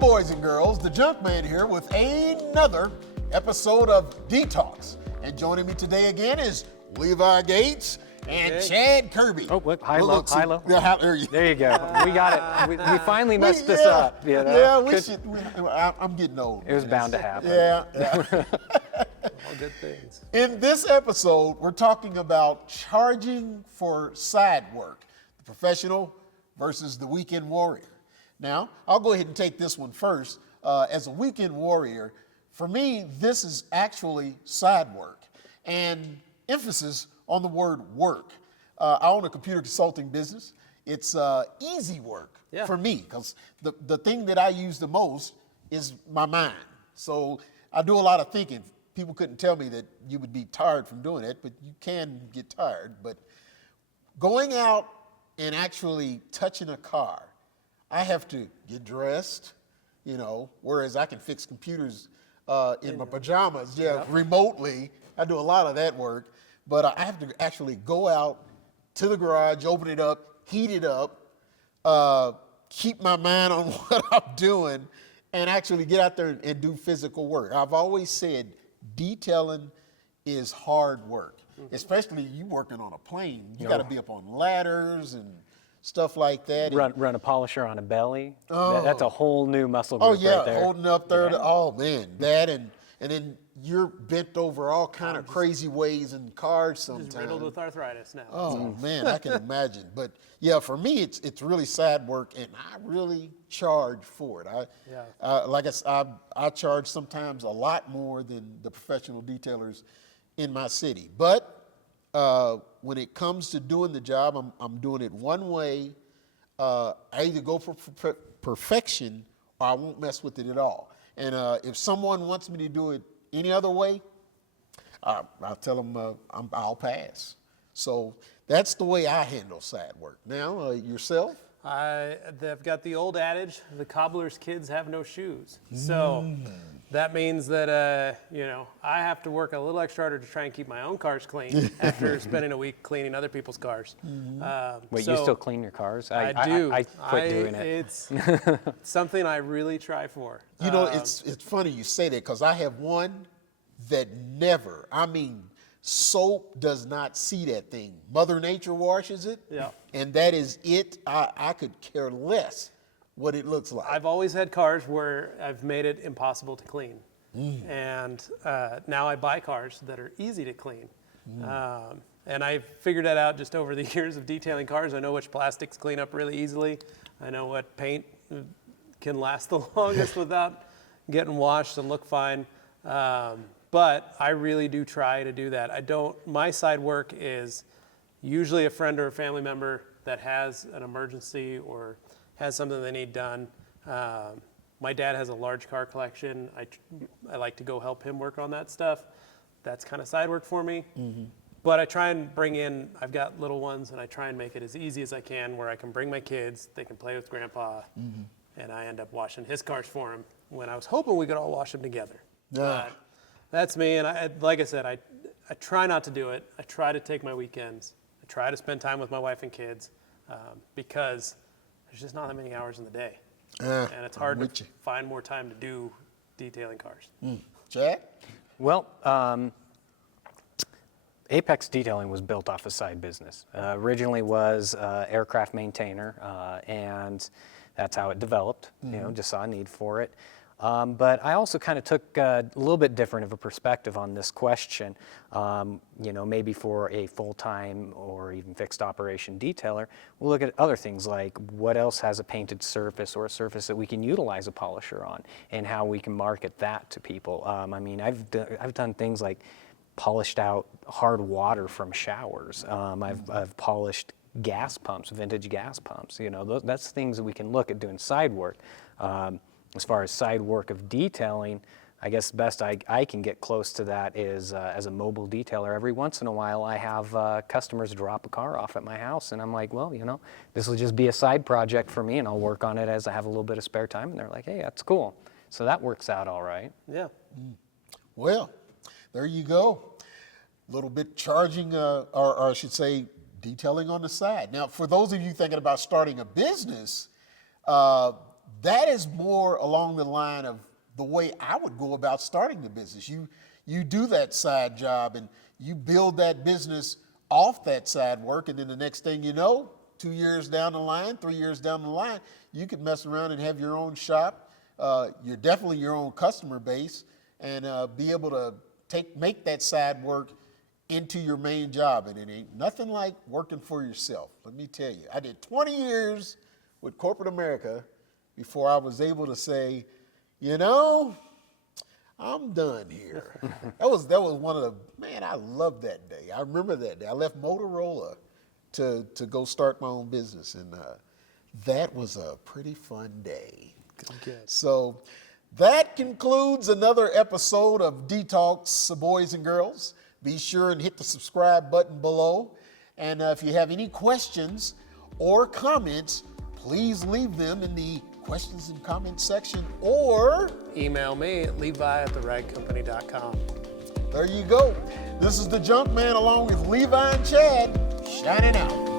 boys and girls, the Junkman here with another episode of DETALKS. And joining me today again is Levi Gates and Chad Kirby. Oh, look, high-low. There you go. We got it. We finally messed this up. You know? Yeah, we should. I'm getting old. It was bound to happen. Yeah. All good things. In this episode, we're talking about charging for side work, the professional versus the weekend warrior. Now, I'll go ahead and take this one first. As a weekend warrior, for me, this is actually side work, and emphasis on the word work. I own a computer consulting business. It's easy work for me because the thing that I use the most is my mind. So I do a lot of thinking. People couldn't tell me that you would be tired from doing it, but you can get tired. But going out and actually touching a car, I have to get dressed, you know, whereas I can fix computers in my pajamas, remotely. I do a lot of that work, but I have to actually go out to the garage, open it up, heat it up, keep my mind on what I'm doing, and actually get out there and do physical work. I've always said detailing is hard work, especially you working on a plane. You got to be up on ladders and stuff like that. Run a polisher on a belly. That's a whole new muscle group right there. Holding up there. That and then you're bent over all kind of crazy ways in cars sometimes. Just riddled with arthritis now. Oh man, I can imagine. But yeah, for me, it's really sad work, and I really charge for it. Like I said, I charge sometimes a lot more than the professional detailers in my city. But when it comes to doing the job, I'm doing it one way. I either go for perfection or I won't mess with it at all. And if someone wants me to do it any other way, I'll tell them I'll pass. So that's the way I handle side work. Now, yourself? They've got the old adage, the cobbler's kids have no shoes. So that means that, I have to work a little extra harder to try and keep my own cars clean after spending a week cleaning other people's cars. Wait, you still clean your cars? I do. I quit doing it. It's something I really try for. You know, it's funny you say that because I have one that never, soap does not see that thing. Mother Nature washes it, and that is it. I could care less what it looks like. I've always had cars where I've made it impossible to clean. And now I buy cars that are easy to clean. And I've figured that out just over the years of detailing cars. I know which plastics clean up really easily. I know what paint can last the longest without getting washed and look fine. But I really do try to do that. My side work is usually a friend or a family member that has an emergency or has something they need done. My dad has a large car collection. I like to go help him work on that stuff. That's kind of side work for me. But I try and I've got little ones, and I try and make it as easy as I can where I can bring my kids, they can play with grandpa, and I end up washing his cars for him when I was hoping we could all wash them together. But that's me, and like I said, I try not to do it. I try to take my weekends. I try to spend time with my wife and kids because there's just not that many hours in the day. And it's hard to find more time to do detailing cars. Jack? Well, Apex Detailing was built off a side business. Originally was aircraft maintainer, and that's how it developed. Just saw a need for it. But I also kind of took a little bit different of a perspective on this question. Maybe for a full-time or even fixed operation detailer, we'll look at other things like what else has a painted surface or a surface that we can utilize a polisher on, and how we can market that to people. I've done things like polished out hard water from showers. I've polished gas pumps, vintage gas pumps. That's things that we can look at doing side work. As far as side work of detailing, I guess the best I can get close to that is as a mobile detailer. Every once in a while I have customers drop a car off at my house, and I'm like, well, this will just be a side project for me, and I'll work on it as I have a little bit of spare time. And they're like, hey, that's cool. So that works out all right. Yeah. Well, there you go. A little bit charging, or I should say detailing on the side. Now, for those of you thinking about starting a business, that is more along the line of the way I would go about starting the business. You do that side job and you build that business off that side work, and then the next thing you know, 2 years down the line, 3 years down the line, you could mess around and have your own shop. You're definitely your own customer base, and be able to make that side work into your main job. And it ain't nothing like working for yourself. Let me tell you, I did 20 years with corporate America before I was able to say, you know, I'm done here. That was one of the, man, I love that day. I remember that day. I left Motorola to go start my own business, and that was a pretty fun day. Good. So that concludes another episode of DETALKS, boys and girls. Be sure and hit the subscribe button below. And if you have any questions or comments, please leave them in the questions and comments section, or Email me at levi@theragcompany.com. there you go. This is the Junkman along with Levi and Chad, shining out.